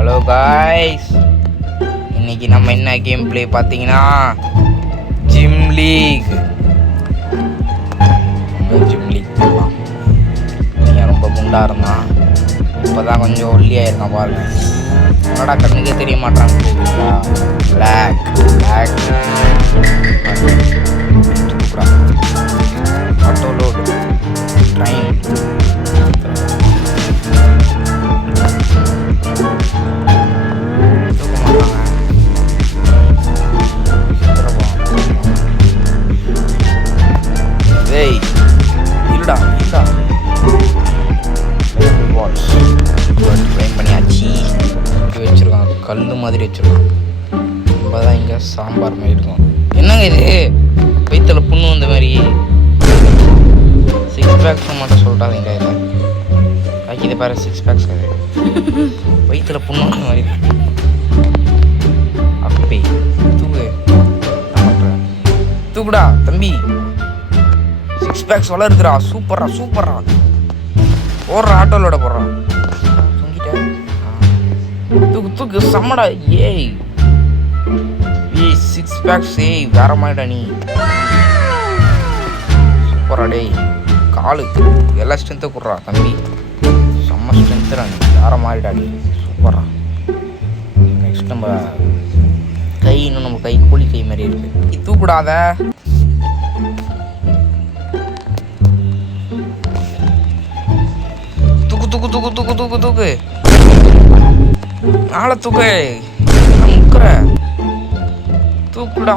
Hello guys, இன்னைக்கு நம்ம என்ன கேம் பிளே பார்த்தீங்கன்னா ஜிம் லீக் பண்ணலாம். நீங்கள் ரொம்ப குண்டாக இருந்தான், இப்போ தான் கொஞ்சம் ஒல்லியாக இருக்கான் பாருங்க. என்னடா கண்ணுக்கே தெரிய மாட்டாங்க. பிளாக் ஆட்டோ லோடு ட்ரைன் கல் மாதிரி வச்சிருக்கோம். நம்ம தான் இங்கே சாம்பார் மாதிரி இருக்கும். என்னங்க இது வயிற்றுல புண்ணு வந்த மாதிரி? 6 பேக்ஸ் மட்டும் சொல்லிட்டாதீங்க. இதில் இதை பாரு, 6 பேக்ஸ் அது வயிற்றுல புண்ணு வந்த மாதிரி. அப்பே தூக்கு, தூக்குடா தம்பி. 6 பேக்ஸ் வளருதுடா. சூப்பரா போடுற ஆட்டோலோட போடுறான். தூக்கு சம்மடா. ஏய் 6 பேக்ஸ். ஏய் வேற மாதிரிடா நீ. சூப்பரா டேய். காலு எல்லா ஸ்ட்ரென்த்தை கொடுறா தம்பி. செம்ம ஸ்ட்ரென்த்துடா நீ. வேற மாதிரிடா நீ. சூப்பரா. நெக்ஸ்ட் நம்ம கை, இன்னும் நம்ம கை கூலி கை மாதிரி இருக்கு. நீ தூக்கூடாத. தூக்கு ஆளை தூக்கு. முக்குற தூக்குடா.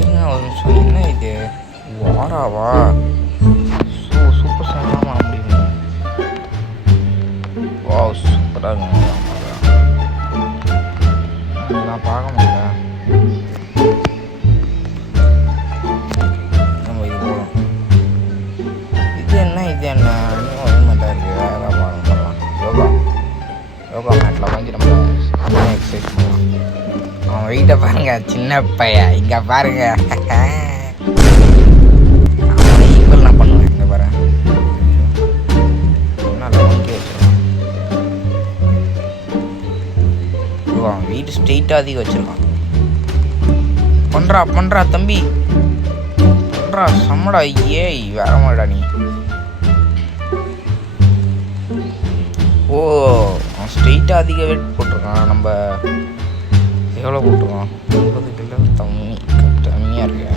என்ன ஒரு நிமிஷம், என்ன இது வாராவா? சூப்பர் சாங்கலாமா அப்படின்னு. வா சூப்பராக நான் பார்க்க முடியல. நம்ம இது போகலாம். இது என்ன யோகா மேட்டில் வந்து நம்ம எக்ஸசைஸ் பண்ணலாம். அவன் வெயிட்டை பாருங்க, சின்ன பையன். இங்கே பாருங்க, அவன் ஈக்குவல் நான் பண்ணுவேன். இங்கே பாருங்க, நல்லா ஒன்கே வச்சுருக்கான். அவன் வெயிட் ஸ்ட்ரெயிட்டாக அதிகம் வச்சுருக்கான். பண்ணுறா தம்பி, பண்ணுறா சம்மடா. ஏய் வேற மாதிரிடா நீ. ஓ அவன் ஸ்ட்ரெயிட்டாக அதிக வெயிட் போட்டிருக்கான். நம்ம எவ்வளோ போட்டிருக்கான்? 50 கிலோ கம்மியாக இருக்கு.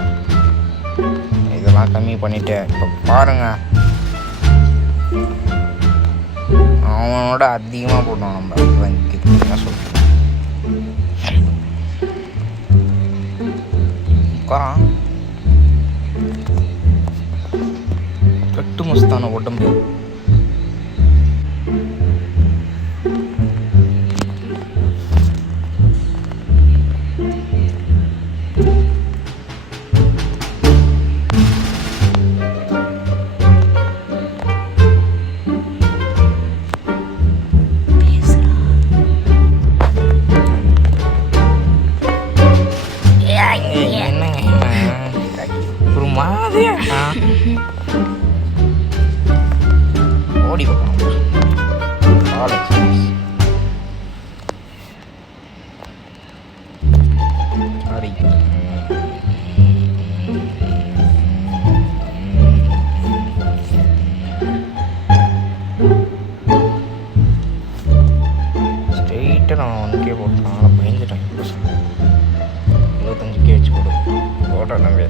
இதெல்லாம் கம்மி பண்ணிட்டேன். இப்போ பாருங்க, அவனோட அதிகமாக போட்டோம் நம்ம. என்ன சொல்கிறேன், உட்காரான். கட்டு மஸ்தான உடம்பு. ஒரு மாதிரியா ஓடி ஸ்ட்ரெயிட்டாக நான் 1K போட்டேன். ஆனால் பயந்துட்டேன். 25K வச்சு போடுறேன் நம்பி.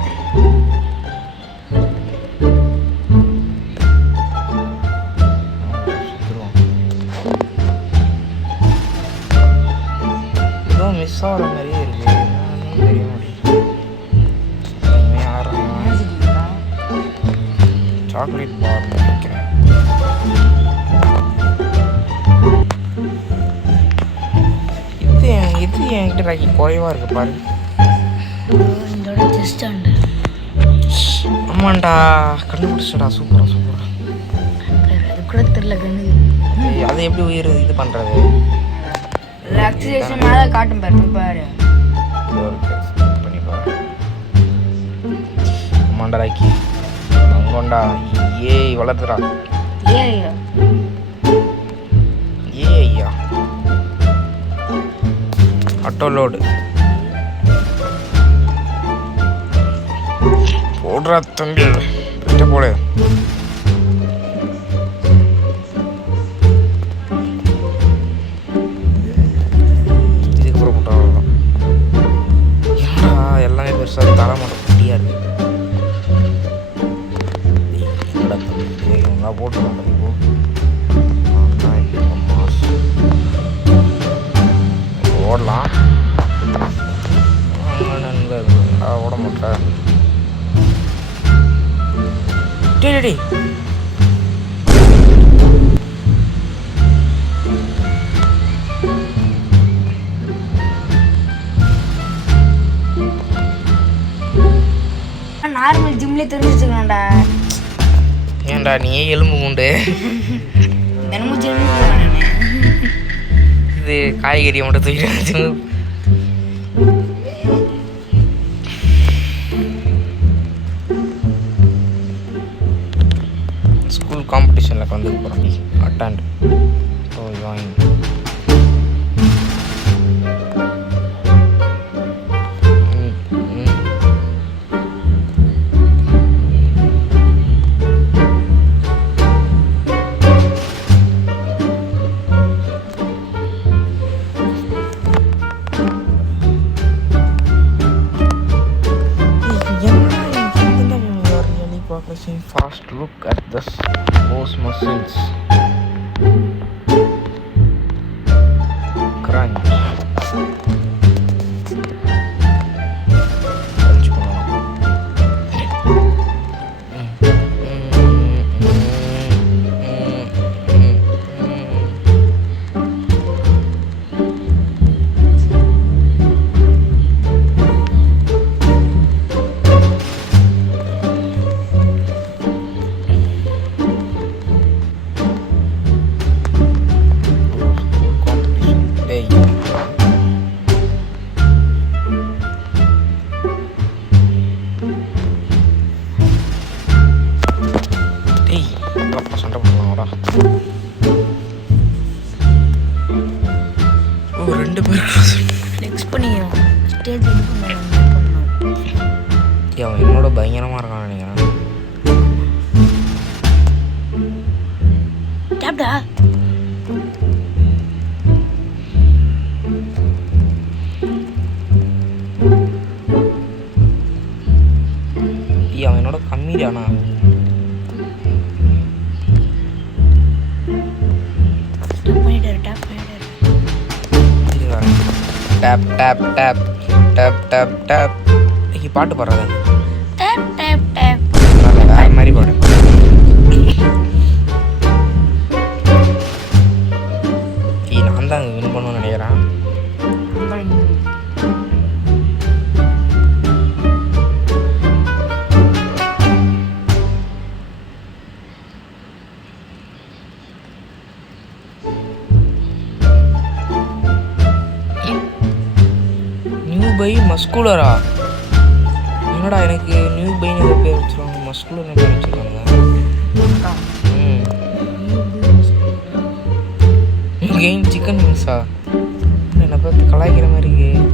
ஏதோ மிஸ் ஆகிற மாதிரியே இருக்கு. என்னன்னு தெரிய மாட்டேங்குது. சாக்லேட் பார் நினைக்கிறேன். இது என்கிட்ட ராக்கி குறைவாக இருக்கு பாரு. ஆமாண்டா, கண்டுபிடிச்சடா. சூப்பரா அது கூட தெரியல. அது எப்படி உயிர் இது பண்ணுறது? ரிலாக்ஸேஷன் மேலே காட்டும் பாரு. பண்ணி பாரு. ஆமாண்டா ராக்கி, அங்கோண்டா. ஏய் வளர்த்துடா. ஏய் ஆட்டோ லோடு போடுறா தம்பி, பெட்ட போடு. இதுக்கப்புறம் போட்டா அவ்வளோதான். ஏன்னா எல்லாமே பெருசாக தலை மட்டும் குட்டியாக இருக்கு. என்னடா தம்பி ஒன்றா போட்டுருவாங்க இப்போ. ஓடலாம் ஓட மாட்டேன். டேடி நார்மல் ஜிம்லேயே தெரிஞ்சுக்கணும்டா. ஏன்டா நீ எலும்பு உண்டு தினமும் ஜிம் போகிறேன். இது காய்கறியை மட்டும் தூக்கிட்டு ஸ்கூல் காம்படிஷனில் கலந்துக்க போகிறோம். Attend so join. Fast look at this those muscles. Crunch. சண்டை போடுவாங்கடா. ஓ 2 பேர் ஃப்ளெக்ஸ் பண்ணிக்கிறோம். ஸ்டேஜ் எதுக்கு மேலே பண்ணணும். அவன் என்னோட பயங்கரமாக இருக்கான்னு நினைக்கிறேன். டேப்டா அவன் என்னோட கம்மிடானா. டேப் டேப் டேப் டேப் டேப் டேப். இன்னைக்கு பாட்டு பாடுறது டேப் டேப் டேப் வேற மாதிரி பாடு. நான் தான் வின் பண்ணணும்னு நினைக்கிறேன். பை மஸ்குலரா? என்னடா எனக்கு நியூ பைன்னு ஏதோ பேர் வச்சுருவாங்க, மஸ்குலர்னு பேர் வச்சுருக்காங்க. கெயின் சிக்கன் விங்ஸா? என்னை பார்த்து கலாய்க்கிற மாதிரி இருக்கு.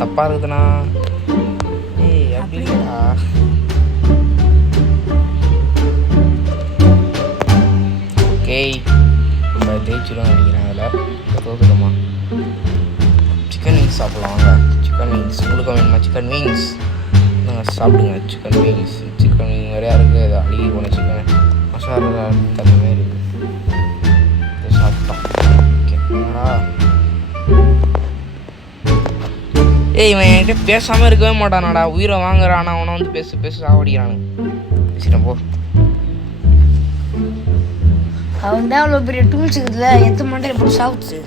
தப்பாக இருக்குதுண்ணா. ஏய் அப்படியா? ஓகே ஜெயிச்சிடும் நினைக்கிறேன். அதில் தோதுக்கம்மா. சிக்கன் விங்ஸ் சாப்பிட்லாம் வாங்க. சிக்கன் விங்ஸ் உங்களுக்கு வேணுமா? சிக்கன் விங்ஸ் நாங்கள் சாப்பிடுங்க. சிக்கன் விங்ஸ் சிக்கன் விங் நிறையா இருக்குது. அது அழுகி போன சிக்கன் மசாலா தகுந்த மாதிரி இருக்குது. இதை சாப்பிட்டோம். ஓகேங்களா? ஏய் இவன் என்கிட்ட பேசாமல் இருக்கவே மாட்டானாடா. உயிரை வாங்குறான். அவனை வந்து பேச பேச சாவடிக்கிறானு. பேசிட்டேன் போ. அவன் தான் அவ்வளோ பெரிய டூல்ஸ் இருக்குதுல, எத்தனை மண்டை போட்டு சாப்பிடுச்சு.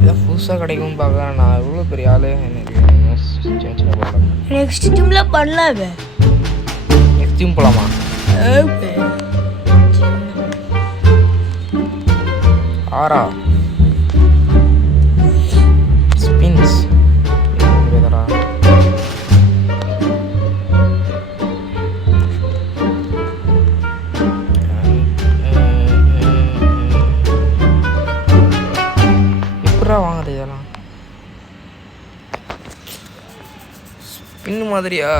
இதான் புதுசாக கிடைக்கும்னு பார்க்குறேன். நான் எவ்வளோ பெரிய ஆள். எனக்கு சின்ன சின்ன போடலாம். நெக்ஸ்ட் டீமில் பண்ணலாம். நெக்ஸ்ட் டீம் போகலாமா? ஆரா ஸ்பின்ஸ் எதரா? பின்னு மாதிரியா?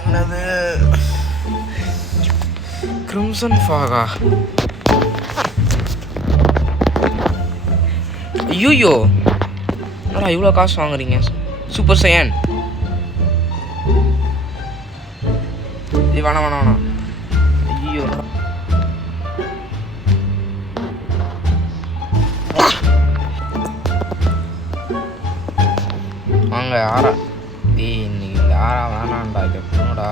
என்னது கிரிம்சன் ஃபாகா? ஐயோ என்னடா இவ்வளோ காசு வாங்குறீங்க? சூப்பர் சையன் இது வேணாம் வேணாம் வேணாம். ஐயோ வாங்க ஆறா. இன்னைக்கு இந்த ஆறா வேணாம்டா, இதை போடா.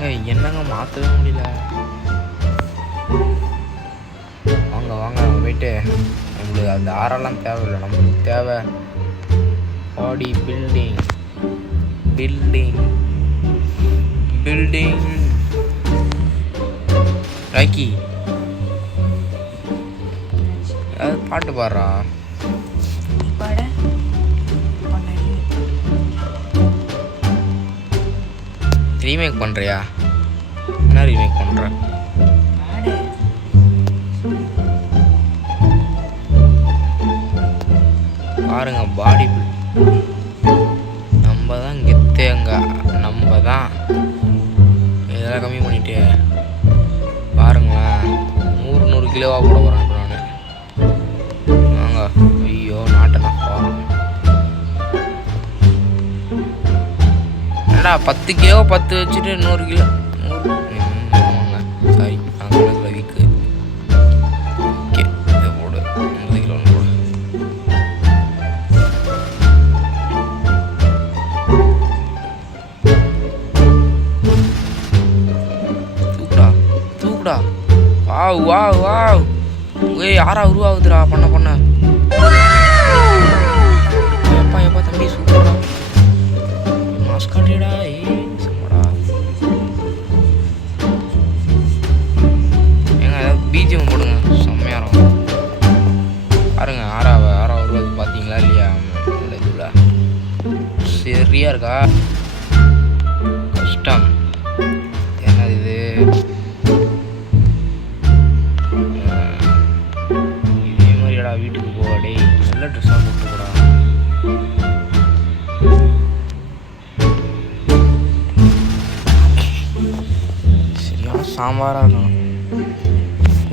இதை என்னங்க மாற்றவே முடியல. வாங்க வாங்க போயிட்டு நம்மளுக்கு அந்த ஆறெல்லாம் தேவையில்லை. நம்மளுக்கு தேவை body building building building. Rocky அது பாட்டு பாடுறா. ரீமேக் பண்ணுறியா? என்ன ரீமேக் பண்ணுற? பாருங்க பாடி நம்ம தான் கெத்தேங்க. நம்ம தான் இதெல்லாம் கம்மி பண்ணிட்டு பாருங்களேன். 100 கிலோவாக போட போகிறேன் இப்போ நான். வாங்க. ஐயோ நாட்டை நான் போகிறேன். என்னடா 10 கிலோ 10 வச்சுட்டு 100 கிலோ 100. ஆமாங்க சாரி, நான் கணக்கில் வீக்கு. ஓகே இதை போடு, 50 கிலோன்னு போடு. தூக்குடா தூக்குடா. Wow wow wow. ஏய் யாரா உருவாகுதுடா பண்ண பண்ண. எப்பா எப்பா தம்பி சூப்பரா மாஸ்க் காட்டியடா. சும்மாடா ஏங்க ஏதாவது பிஜிஎம் போடுங்க, செம்மையாக இருக்கும். பாருங்க ஆறாவை உருவாது பார்த்தீங்களா இல்லையா? இதில் சரியா இருக்கா? கஷ்டம் என்னது இது? இதே மாதிரிடா வீட்டுக்கு போடா. நல்ல ட்ரெஸ்ஸாக போட்டு போடா. சரியான சாம்பாராக இருக்கும்.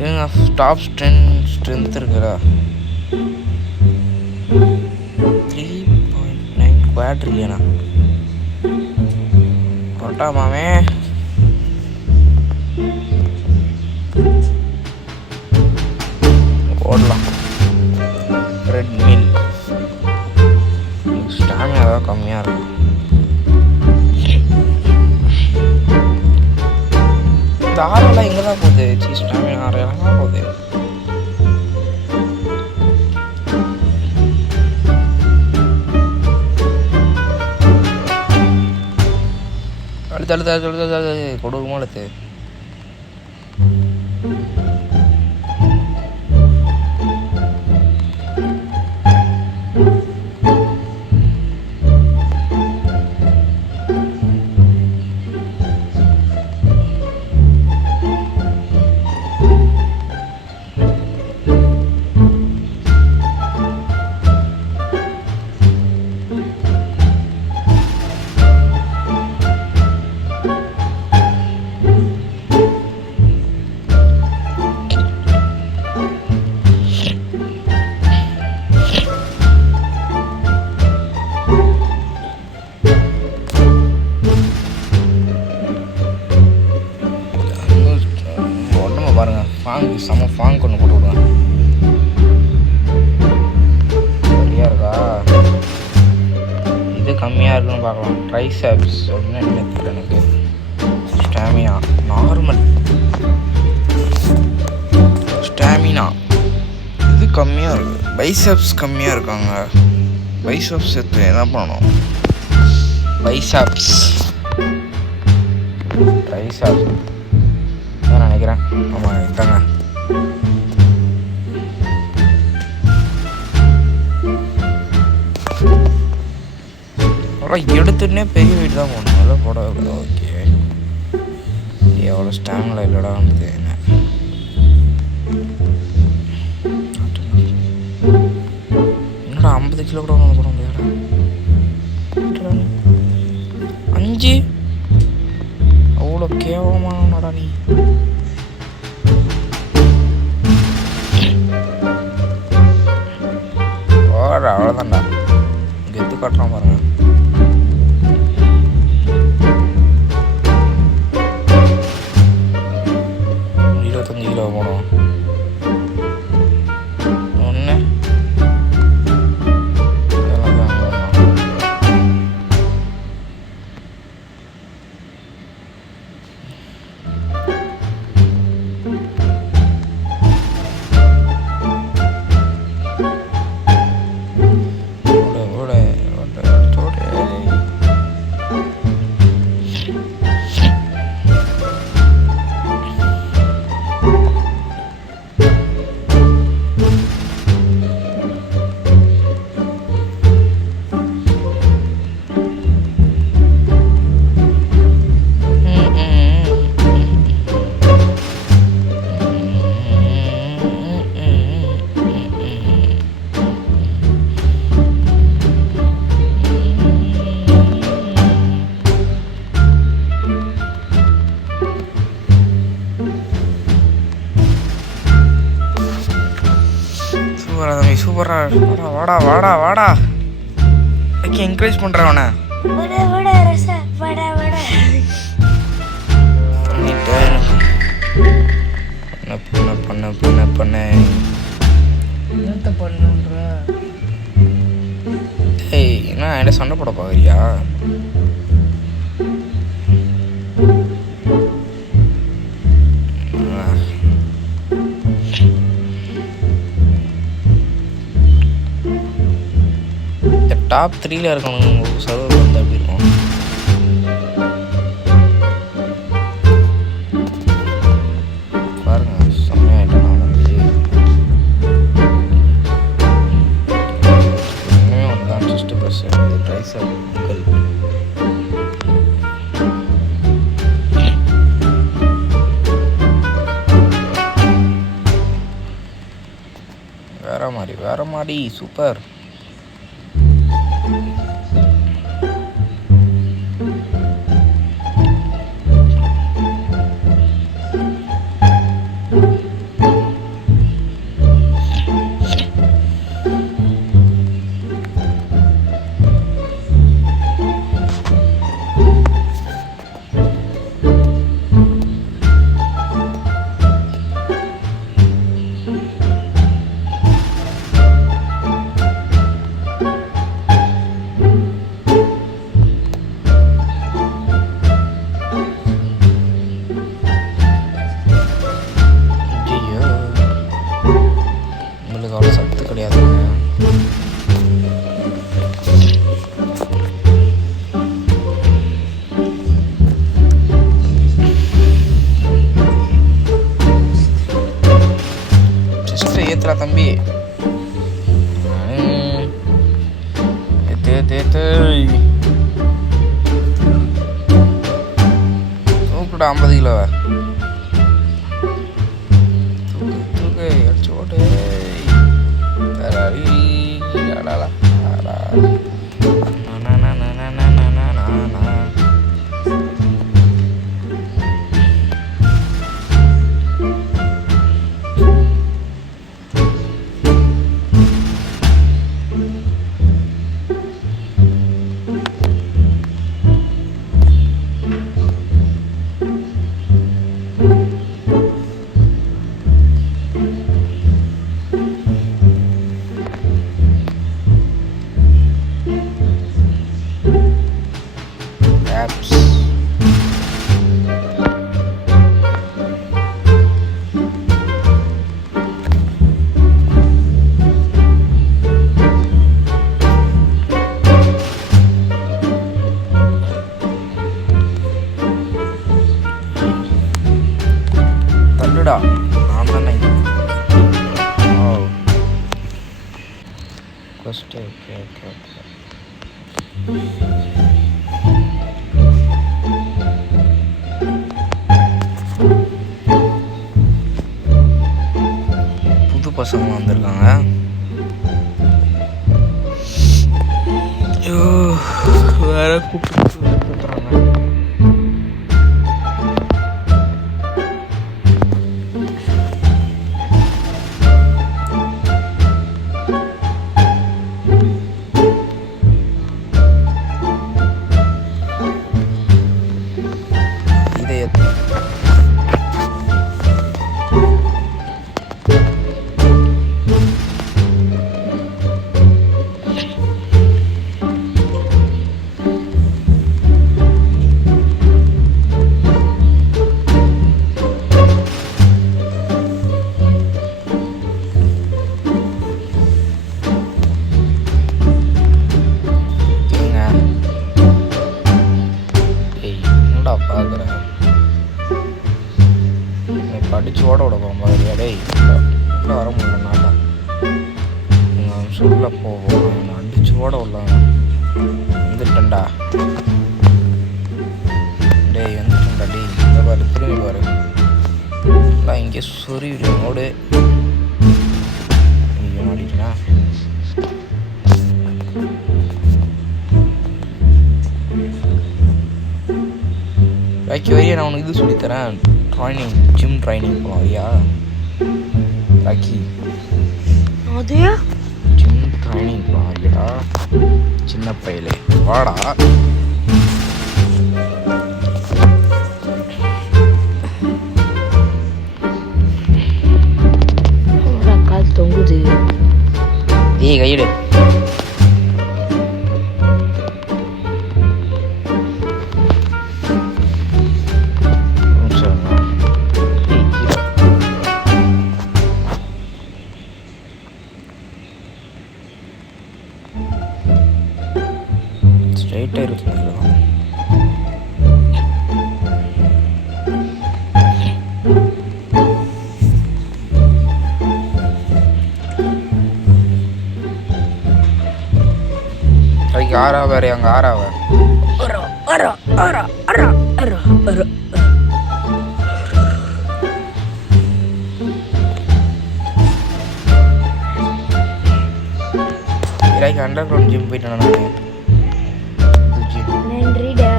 ஏங்க டாப் ஸ்ட்ரென்த் இருக்குடா. 3.9 குவாட்ரிலியனா? கொட்டா மாமே. ஓடலாம். ரெட் மில் ஸ்டாமினா தான் கம்மியாக இருக்கும். இந்த ஆறெல்லாம் எங்கே தான் போகுது? ஸ்டாமினா ஆறெல்லாம் தான் போகுது. அடுத்து கொடுக்குமா அடுத்து? செம்ம ஃபாங்க் ஒன்று போட்டு விடுவேன். சரியாக இருக்கா? இது கம்மியாக இருக்குன்னு பார்க்கலாம். ட்ரைசெப்ஸ் அப்படின்னு தெரியல எனக்கு. ஸ்டாமினா நார்மல் ஸ்டாமினா இது கம்மியாக இருக்குது. பைசெப்ஸ் கம்மியாக இருக்காங்க. பைசெப்ஸ் எடுத்து என்ன பண்ணணும்? பைசெப்ஸ் ட்ரைசெப்ஸ் தான் நினைக்கிறேன். ஆமாம் இதாங்க. எடுத்துன்னே பெரிய வெயிட் தான் போடணும். அதெல்லாம் போட ஓகே. எவ்வளோ ஸ்டாமினா இல்லைடா வந்து என்ன காலேஜில் கூட ஒன்று போட முடியாடா. 5 அவ்வளோ கேவலமானடா நீ. ஓடா அவ்வளோதான்டா. கெத்து காட்டுறான் பாருங்க. போனோம் ஒன்று சூப்பரா. வாடா வாடா வாடா. ஓகே என்கரேஜ் பண்ணுறேன் அவனை. பண்ண ஏய் என்ன என்கிட்ட சண்டை போட பார்க்குறியா? டாப் 3ல இருக்கணும் சர்வர் வந்து அப்படி இருக்கும். பாருங்க செம்மையாயிட்டேன் நான் வந்து. இன்னுமே ஒன்று தான் ஜஸ்ட்டு பஸ் ப்ரைஸ் உங்கள் வேற மாதிரி சூப்பர். தம்பி தூக்குடா 50 கிலோவை தூக்கு அடிச்சு ஓட்டு. நான் தானே ஃபஸ்ட்டு. ஓகே ஓகே ஓகே புது பசங்க வந்திருக்காங்க. ஐயோ வேற கூப்பிட்டுறாங்க. படிச்சு ஓட விட போகிறியா டேய்? உள்ள வர முடியலனால சொல்ல போவோம். அடிச்சு ஓட விடல வந்துட்டேன்டா. டேய் வந்துட்டேன்டா டேய். இந்த பாரு திரும்பி பாரு. எல்லாம் இங்கே சொருவிடு ஓடு. இங்கே மாட்டிட்டா. ராக்கி வரியா? நான் உனக்கு இது சொல்லித்தரேன். ட்ரைனிங், ஜிம் ட்ரைனிங் போகலாம் வரியா ராக்கி? அது ஜிம் ட்ரைனிங் போகலாம் வரியாடா சின்ன பையலே? வாடா. கால் தொங்குது. ஏய் கையிடு. ஸ்ட்ரைட்டாக இருக்குது. அதுக்கு ஆறா வேறு அங்கே ஆறாவ இராக்கி அண்டர் கிரவுண்ட் ஜிம் போயிட்டேன் நான். நன்றிடா.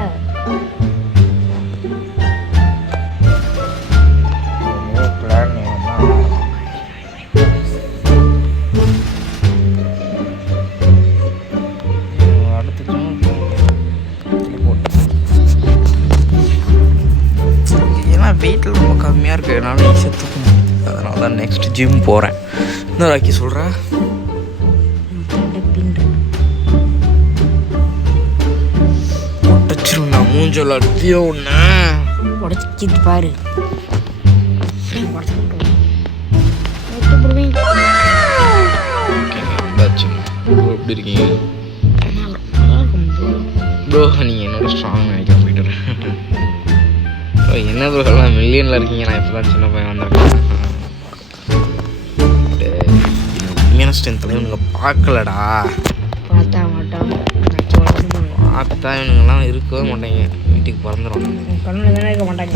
பிளான் அடுத்து ஏன்னா வெயிட்டில் ரொம்ப கம்மியாக இருக்குது. என்னால் ஈஸியாக தூக்க முடியுது. அதனால தான் நெக்ஸ்ட் ஜிம் போகிறேன். என்ன ராக்கி சொல்கிறேன்? மூஞ்சல் அடியோ ஒன்று உடச்சிட்டு பாரு. எப்படி இருக்கீங்க ப்ரோ? நீங்கள் என்னோட ஸ்ட்ராங் நினைக்க போயிட்டு என்ன ப்ரோ எல்லாம் மில்லியனில் இருக்கீங்க. நான் இப்போ தான் சின்ன பையன் வந்திருக்கேன். உண்மையான ஸ்ட்ரென்த்தில் இவனுங்க பார்க்கலடா. பார்த்தா மாட்டோம். பார்த்தா இவனுங்கெல்லாம் இருக்கவே மாட்டாங்க. வீட்டுக்கு பிறந்துடும். கண்ணில் தானே இருக்க மாட்டாங்க.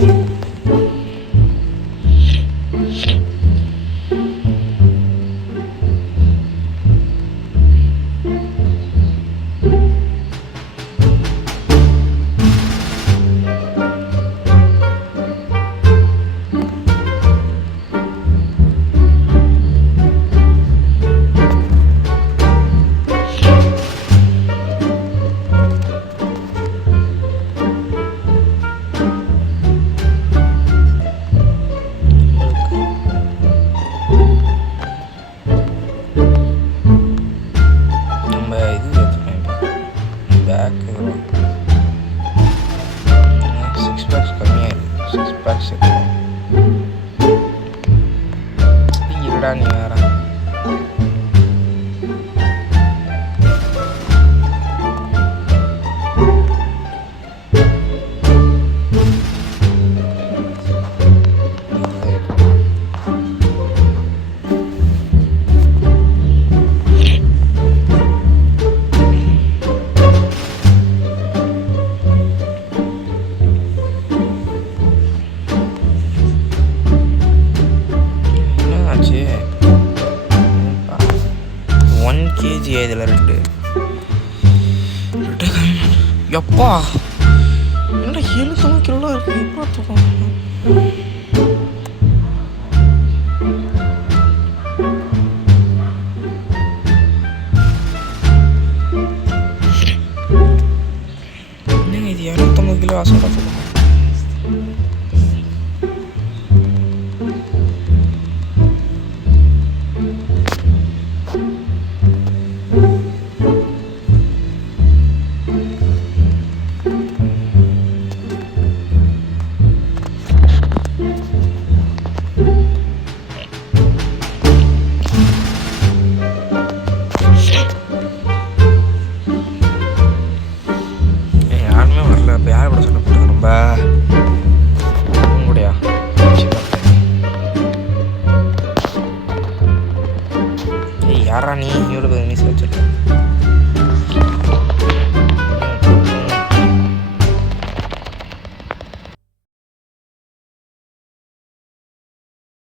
இருடா நீ வேற. கேஜி இதில் 2 எப்பா என்ன 70 கிலோ இருக்கு எப்போ தூக்கம் என்னங்க இது 250 கிலோ ஆசை தூக்கம் யாருமே வரல இப்போ யாரை கூட சொல்லப்படுது நம்ம உங்களுடையா ஏய் யாரா நீ இவ்வளோ நீ வச்சுருக்க